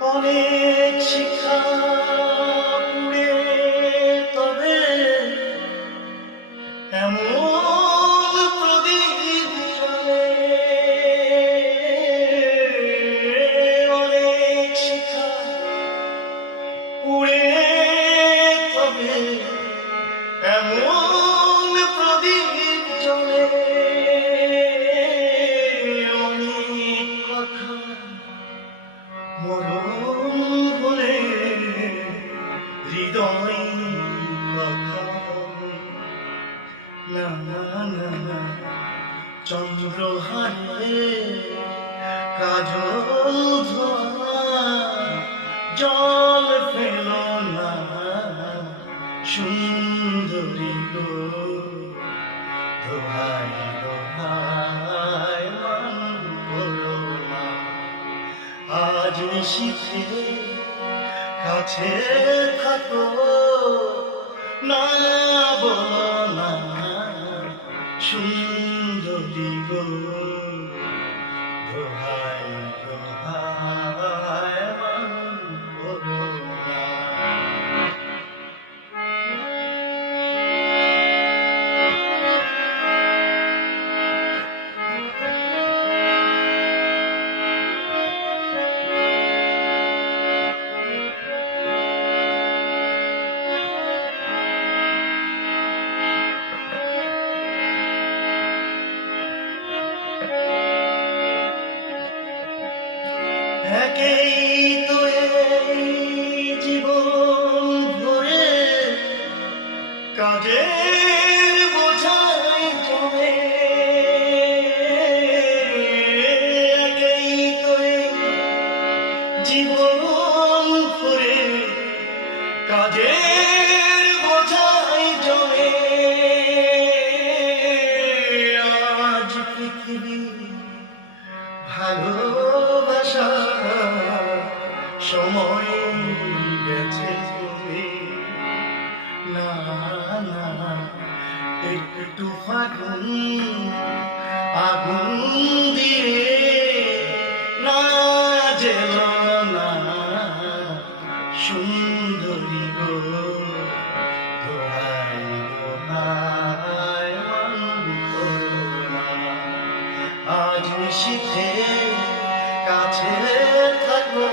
অনেক শিক্ষা পুড়ে তবে এমন প্রদীপ জ্বলে। অনেক শিক্ষা পুড়ে তবে এমন প্রদীপ জ্বলে। অনেক কথা মরণ বলে হৃদয় কথা না না না না। চন্দ্রহারে কাজল ধোয়া জল ফেল না সুন্দরী গো। দোহাই দোহাই মান করো না। আজ নিশীথে কাছে থাকো না বলো না সুন্দরী গো। দোহাই দোহাই মান করো না। একেই তো এই জীবন ভরে কাজের বোঝাই জমে। একেই তো এই জীবন ভরে কাজের বোঝাই জমে। আজ পৃথিবী ভালোবাসা সময় গেছে তুমি না না। একটু ফাগুন আগুন দিয়ে না জেল না সুন্দরী গো। দোহাই দোহাই মান করো না। আজ নিশীথে কাছে থাকো